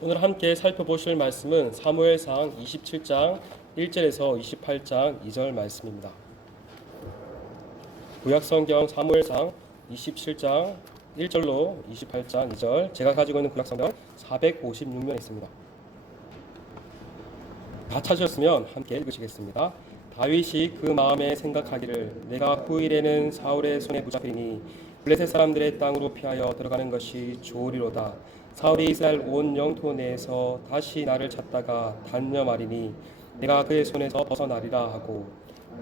오늘 함께 살펴보실 말씀은 사무엘상 27장 1절에서 28장 2절 말씀입니다. 구약성경 사무엘상 27장 1절로 28장 2절, 제가 가지고 있는 구약성경 456면에 있습니다. 다 찾으셨으면 함께 읽으시겠습니다. 다윗이 그 마음에 생각하기를 내가 후일에는 사울의 손에 붙잡히니 블레셋 사람들의 땅으로 피하여 들어가는 것이 좋으리로다. 사울이 이스라엘 온 영토 내에서 다시 나를 찾다가 단념하리니 내가 그의 손에서 벗어나리라 하고,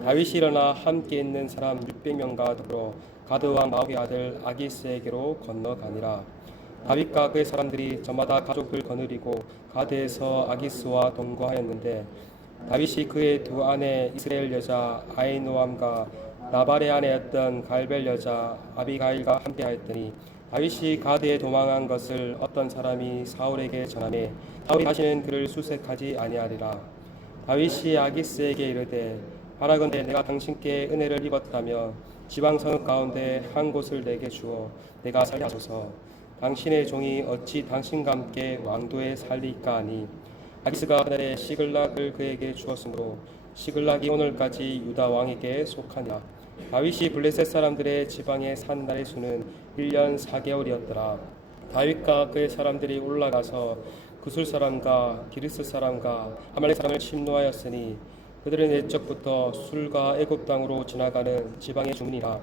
다윗이 일어나 함께 있는 사람 600명과 더불어 가드 왕 마옥의 아들 아기스에게로 건너가니라. 다윗과 그의 사람들이 저마다 가족을 거느리고 가드에서 아기스와 동거하였는데, 다윗이 그의 두 아내 이스라엘 여자 아히노암과 나발의 아내였던 갈벨 여자 아비가일과 함께하였더니, 다윗이 가드에 도망한 것을 어떤 사람이 사울에게 전하매 사울이 다시는 그를 수색하지 아니하리라. 다윗이 아기스에게 이르되 바라건대 내가 당신께 은혜를 입었다며 지방 성읍 가운데 한 곳을 내게 주어 내가 살게 하소서. 당신의 종이 어찌 당신과 함께 왕도에 살리까 하니, 아기스가 그날에 시글락을 그에게 주었으므로 시글락이 오늘까지 유다 왕에게 속하니라. 다윗이 블레셋 사람들의 지방에 산 날의 수는 1년 4개월이었더라. 다윗과 그의 사람들이 올라가서 구술 사람과 기르스 사람과 아말렉 사람을 침노하였으니 그들은 옛적부터 술과 애굽 땅으로 지나가는 지방의 주민이라.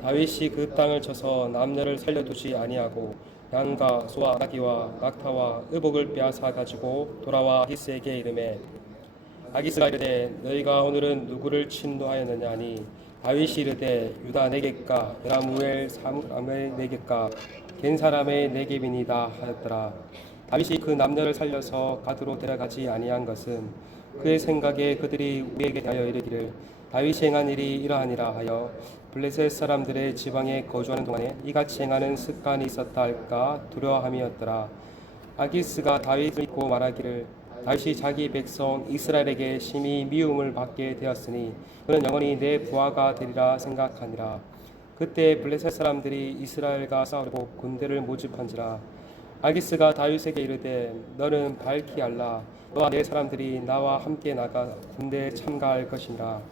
다윗이 그 땅을 쳐서 남녀를 살려두지 아니하고 양과 소와 나귀와 낙타와 의복을 빼앗아 가지고 돌아와 아기스에게 이르매, 아기스가 이르되 너희가 오늘은 누구를 침노하였느냐 하니, 다윗이 이르되 유다 네겝과 라무엘 사무엘 네겝과 겐 사람의 네겝이니이다 하였더라. 다윗이 그 남녀를 살려서 가드로 데려가지 아니한 것은 그의 생각에 그들이 우리에게 대하여 이르기를 다윗이 행한 일이 이러하니라 하여 블레셋 사람들의 지방에 거주하는 동안에 이같이 행하는 습관이 있었다 할까 두려워함이었더라. 아기스가 다윗을 믿고 말하기를 다윗이 자기 백성 이스라엘에게 심히 미움을 받게 되었으니 그는 영원히 내 부하가 되리라 생각하니라. 그때 블레셋 사람들이 이스라엘과 싸우려고 군대를 모집한지라. 아기스가 다윗에게 이르되 너는 밝히 알라. 너와 내 사람들이 나와 함께 나가 군대에 참가할 것이니라.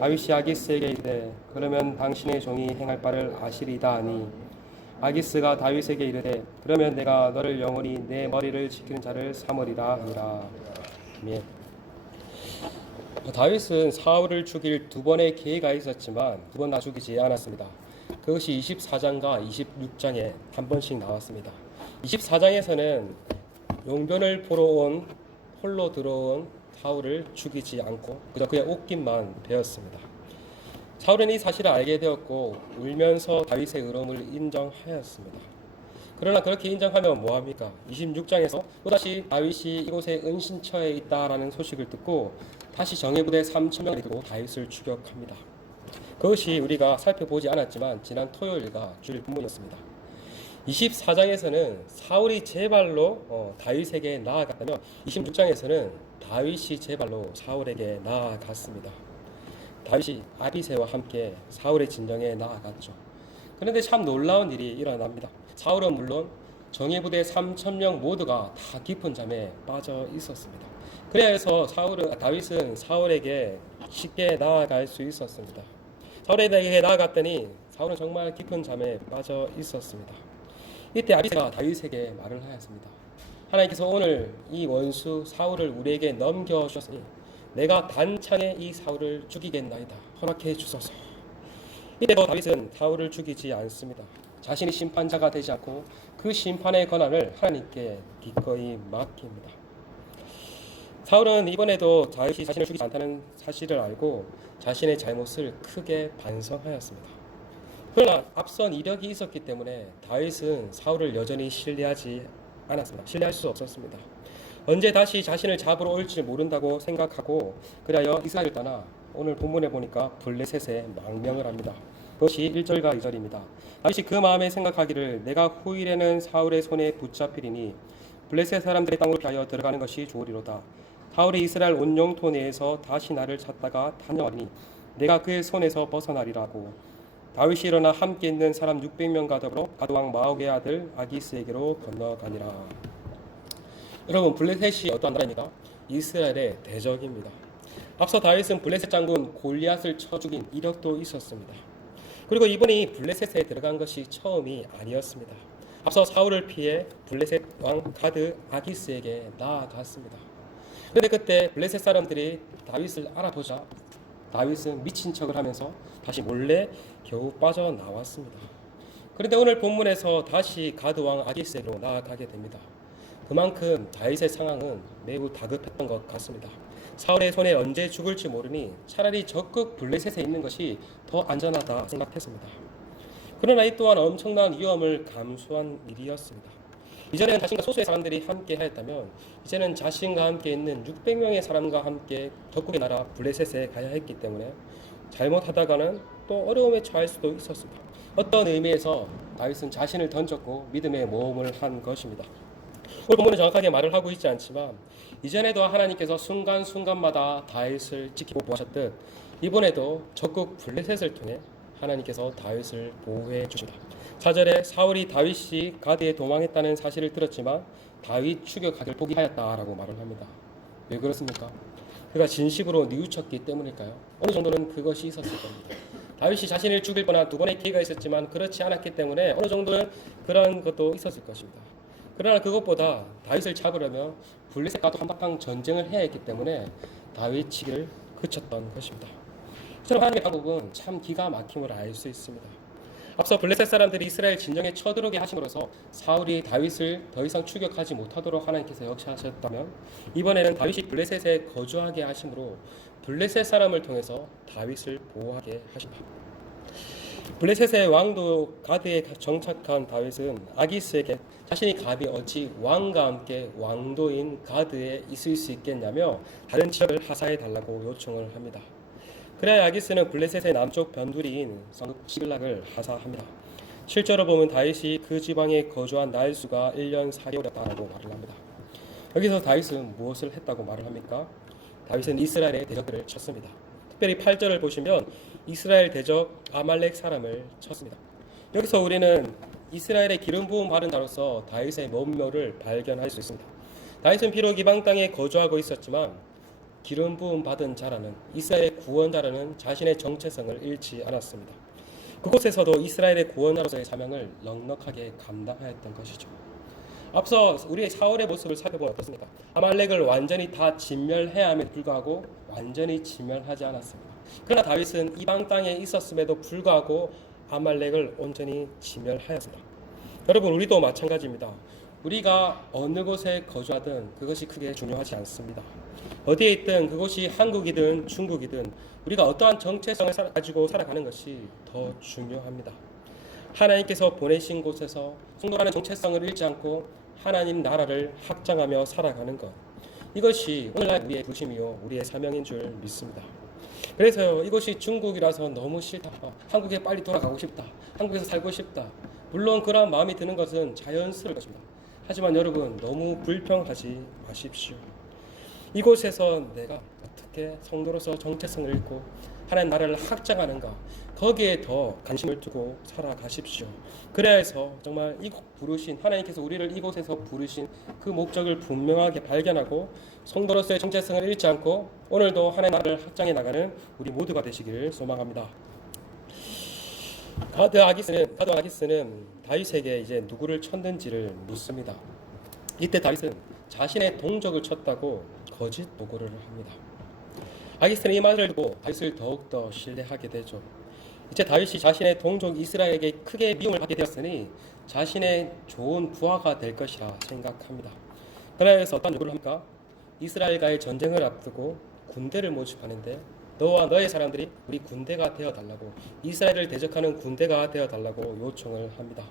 다윗이 아기스에게 이르되 그러면 당신의 종이 행할 바를 아시리다 하니, 아기스가 다윗에게 이르되 그러면 내가 너를 영원히 내 머리를 지키는 자를 삼으리라 하니라. 아멘. 다윗은 사울을 죽일 두 번의 기회가 있었지만 두 번 다 죽이지 않았습니다. 그것이 24장과 26장에 한 번씩 나왔습니다. 24장에서는 용변을 보러 홀로 들어온 사울을 죽이지 않고 그저 그의 옷깃만 베었습니다. 사울은 이 사실을 알게 되었고 울면서 다윗의 의로움을 인정하였습니다. 그러나 그렇게 인정하면 뭐합니까? 26장에서 또다시 다윗이 이곳에 은신처에 있다라는 소식을 듣고 다시 정예부대 3,000명을 이끌고 다윗을 추격합니다. 그것이 우리가 살펴보지 않았지만 지난 토요일과 주일 본문이었습니다. 24장에서는 사울이 제 발로 다윗에게 나아갔다면 26장에서는 다윗이 제 발로 사울에게 나아갔습니다. 다윗이 아비새와 함께 사울의 진영에 나아갔죠. 그런데 참 놀라운 일이 일어납니다. 사울은 물론 정예부대 3,000명 모두가 다 깊은 잠에 빠져 있었습니다. 그래서 다윗은 사울에게 쉽게 나아갈 수 있었습니다. 사울에게 나아갔더니 사울은 정말 깊은 잠에 빠져 있었습니다. 이때 아비새가 다윗에게 말을 하였습니다. 하나님께서 오늘 이 원수 사울을 우리에게 넘겨주셨으니 내가 단창에 이 사울을 죽이겠나이다. 허락해 주소서. 이때도 다윗은 사울을 죽이지 않습니다. 자신이 심판자가 되지 않고 그 심판의 권한을 하나님께 기꺼이 맡깁니다. 사울은 이번에도 다윗이 자신을 죽이지 않다는 사실을 알고 자신의 잘못을 크게 반성하였습니다. 그러나 앞선 이력이 있었기 때문에 다윗은 사울을 여전히 신뢰하지 않았습니다. 신뢰할 수 없었습니다. 언제 다시 자신을 잡으러 올지 모른다고 생각하고 그리하여 이스라엘을 떠나 오늘 본문에 보니까 블레셋에 망명을 합니다. 그것이 1절과 2절입니다. 다윗이 그 마음에 생각하기를 내가 후일에는 사울의 손에 붙잡히리니 블레셋 사람들의 땅으로 피하여 들어가는 것이 좋으리로다. 사울이 이스라엘 온 영토 내에서 다시 나를 찾다가 단념하리니 내가 그의 손에서 벗어나리라고. 다윗이 일어나 함께 있는 사람 600명과 더불어 가드 왕 마옥의 아들 아기스에게로 건너가니라. 여러분, 블레셋이 어떠한 나라입니까? 이스라엘의 대적입니다. 앞서 다윗은 블레셋 장군 골리앗을 쳐 죽인 이력도 있었습니다. 그리고 이분이 블레셋에 들어간 것이 처음이 아니었습니다. 앞서 사울을 피해 블레셋 왕 가드 아기스에게 나아갔습니다. 그런데 그때 블레셋 사람들이 다윗을 알아보자 다윗은 미친 척을 하면서 다시 몰래 겨우 빠져나왔습니다. 그런데 오늘 본문에서 다시 가드 왕 아기스에게로 나아가게 됩니다. 그만큼 다윗의 상황은 매우 다급했던 것 같습니다. 사울의 손에 언제 죽을지 모르니 차라리 적극 블레셋에 있는 것이 더 안전하다 생각했습니다. 그러나 이 또한 엄청난 위험을 감수한 일이었습니다. 이전에는 자신과 소수의 사람들이 함께 하였다면 이제는 자신과 함께 있는 600명의 사람과 함께 적국의 나라 블레셋에 가야 했기 때문에 잘못하다가는 또 어려움에 처할 수도 있었습니다. 어떤 의미에서 다윗은 자신을 던졌고 믿음의 모험을 한 것입니다. 오늘 본문은 정확하게 말을 하고 있지 않지만 이전에도 하나님께서 순간순간마다 다윗을 지키고 보하셨듯 이번에도 적국 블레셋을 통해 하나님께서 다윗을 보호해 주신다. 4절에 사울이 다윗이 가드에 도망했다는 사실을 들었지만 다윗 추격하기를 포기하였다라고 말을 합니다. 왜 그렇습니까? 그가 진심으로 뉘우쳤기 때문일까요? 어느 정도는 그것이 있었을 겁니다. 다윗이 자신을 죽일 뻔한 두 번의 기회가 있었지만 그렇지 않았기 때문에 어느 정도는 그런 것도 있었을 것입니다. 그러나 그것보다 다윗을 잡으려면 블레셋과도 한바탕 전쟁을 해야 했기 때문에 다윗 치기를 그쳤던 것입니다. 이처럼 하나님의 방법은 참 기가 막힘을 알 수 있습니다. 앞서 블레셋 사람들이 이스라엘 진영에 쳐들어오게 하심으로써 사울이 다윗을 더 이상 추격하지 못하도록 하나님께서 역사하셨다면 이번에는 다윗이 블레셋에 거주하게 하심으로 블레셋 사람을 통해서 다윗을 보호하게 하신다. 블레셋의 왕도 가드에 정착한 다윗은 아기스에게 자신이 감히 어찌 왕과 함께 왕도인 가드에 있을 수 있겠냐며 다른 지역을 하사해 달라고 요청을 합니다. 그래야 아기스는 블레셋의 남쪽 변두리인 성읍 시글락을 하사합니다. 실제로 보면 다윗이 그 지방에 거주한 날수가 1년 4개월이었다라고 말을 합니다. 여기서 다윗은 무엇을 했다고 말을 합니까? 다윗은 이스라엘의 대적들을 쳤습니다. 특별히 8절을 보시면 이스라엘 대적 아말렉 사람을 쳤습니다. 여기서 우리는 이스라엘의 기름 부음 받은 자로서 다윗의 면모를 발견할 수 있습니다. 다윗은 비록 이방 땅에 거주하고 있었지만 기름 부음 받은 자라는 이스라엘의 구원자라는 자신의 정체성을 잃지 않았습니다. 그곳에서도 이스라엘의 구원자로서의 사명을 넉넉하게 감당하였던 것이죠. 앞서 우리의 사울의 모습을 살펴보면 어떻습니까? 아말렉을 완전히 다 진멸해야 함에도 불구하고 완전히 진멸하지 않았습니다. 그러나 다윗은 이방 땅에 있었음에도 불구하고 아말렉을 온전히 진멸하였습니다. 여러분, 우리도 마찬가지입니다. 우리가 어느 곳에 거주하든 그것이 크게 중요하지 않습니다. 어디에 있든 그곳이 한국이든 중국이든 우리가 어떠한 정체성을 가지고 살아가는 것이 더 중요합니다. 하나님께서 보내신 곳에서 성도라는 정체성을 잃지 않고 하나님 나라를 확장하며 살아가는 것, 이것이 오늘날 우리의 부심이요 우리의 사명인 줄 믿습니다. 그래서요, 이것이 중국이라서 너무 싫다, 한국에 빨리 돌아가고 싶다, 한국에서 살고 싶다, 물론 그런 마음이 드는 것은 자연스러울 것입니다. 하지만 여러분, 너무 불평하지 마십시오. 이곳에서 내가 어떻게 성도로서 정체성을 잃고 하나님 나라를 확장하는가, 거기에 더 관심을 두고 살아가십시오. 그래야 해서 정말 이곳 부르신 하나님께서 우리를 이곳에서 부르신 그 목적을 분명하게 발견하고 성도로서의 정체성을 잃지 않고 오늘도 하나님 나라를 확장해 나가는 우리 모두가 되시기를 소망합니다. 가드 아기스는 다윗에게 이제 누구를 쳤는지를 묻습니다. 이때 다윗은 자신의 동족을 쳤다고 거짓 보고를 합니다. 아기스는 이 말을 듣고 다윗을 더욱더 신뢰하게 되죠. 이제 다윗이 자신의 동족 이스라엘에게 크게 미움을 받게 되었으니 자신의 좋은 부하가 될 것이라 생각합니다. 그래서 어떤 요구를 합니까? 이스라엘과의 전쟁을 앞두고 군대를 모집하는데 너와 너의 사람들이 우리 군대가 되어달라고, 이스라엘을 대적하는 군대가 되어달라고 요청을 합니다.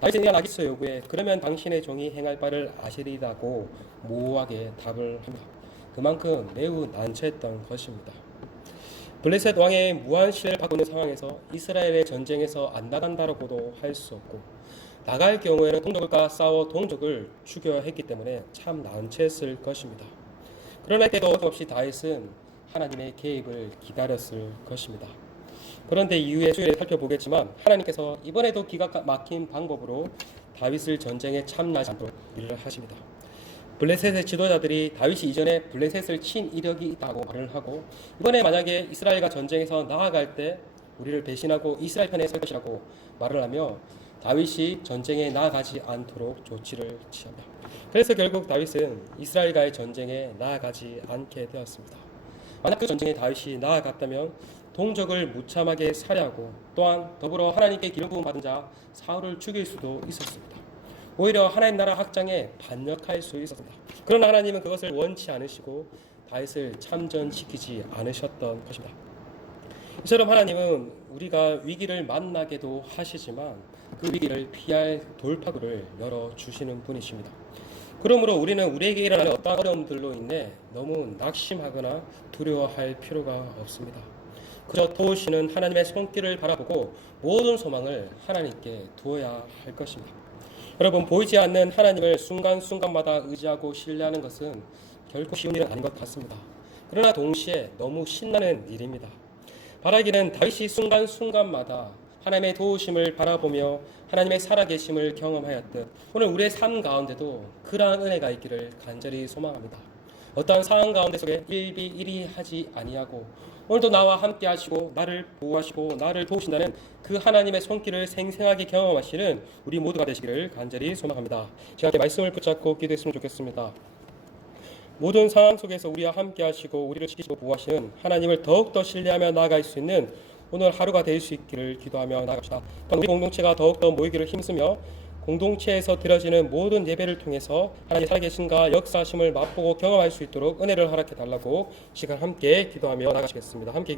다윗은 이한 아기스의 요구에 그러면 당신의 종이 행할 바를 아시리라고 모호하게 답을 합니다. 그만큼 매우 난처했던 것입니다. 블레셋 왕의 무한 신뢰를 받고 있는 상황에서 이스라엘의 전쟁에서 안 나간다고도 할 수 없고 나갈 경우에는 동족과 싸워 동족을 죽여야 했기 때문에 참 난처했을 것입니다. 그러나 때도 없이 다윗은 하나님의 개입을 기다렸을 것입니다. 그런데 이후에 수요일에 살펴보겠지만 하나님께서 이번에도 기가 막힌 방법으로 다윗을 전쟁에 참여하지 않도록 일을 하십니다. 블레셋의 지도자들이 다윗이 이전에 블레셋을 친 이력이 있다고 말을 하고, 이번에 만약에 이스라엘과 전쟁에서 나아갈 때 우리를 배신하고 이스라엘 편에 설 것이라고 말을 하며 다윗이 전쟁에 나아가지 않도록 조치를 취합니다. 그래서 결국 다윗은 이스라엘과의 전쟁에 나아가지 않게 되었습니다. 만약 그 전쟁에 다윗이 나아갔다면 동족을 무참하게 살해하고 또한 더불어 하나님께 기름 부음 받은 자 사울을 죽일 수도 있었습니다. 오히려 하나님 나라 확장에 반역할 수 있었습니다. 그러나 하나님은 그것을 원치 않으시고 다윗을 참전시키지 않으셨던 것입니다. 이처럼 하나님은 우리가 위기를 만나게도 하시지만 그 위기를 피할 돌파구를 열어주시는 분이십니다. 그러므로 우리는 우리에게 일어나는 어떠한 어려움들로 인해 너무 낙심하거나 두려워할 필요가 없습니다. 그저 도우시는 하나님의 손길을 바라보고 모든 소망을 하나님께 두어야 할 것입니다. 여러분, 보이지 않는 하나님을 순간순간마다 의지하고 신뢰하는 것은 결코 쉬운 일은 아닌 것 같습니다. 그러나 동시에 너무 신나는 일입니다. 바라기는 다윗이 순간순간마다 하나님의 도우심을 바라보며 하나님의 살아계심을 경험하였듯 오늘 우리의 삶 가운데도 그러한 은혜가 있기를 간절히 소망합니다. 어떠한 상황 가운데 속에 일비일이하지 아니하고 오늘도 나와 함께 하시고 나를 보호하시고 나를 도우신다는 그 하나님의 손길을 생생하게 경험하시는 우리 모두가 되시기를 간절히 소망합니다. 제가 말씀을 붙잡고 기도했으면 좋겠습니다. 모든 상황 속에서 우리와 함께 하시고 우리를 지키시고 보호하시는 하나님을 더욱더 신뢰하며 나아갈 수 있는 오늘 하루가 될 수 있기를 기도하며 나아갑시다. 우리 공동체가 더욱더 모이기를 힘쓰며 공동체에서 드려지는 모든 예배를 통해서 하나님의 살아계신과 역사하심을 맛보고 경험할 수 있도록 은혜를 허락해 달라고 시간 함께 기도하며 나가시겠습니다. 함께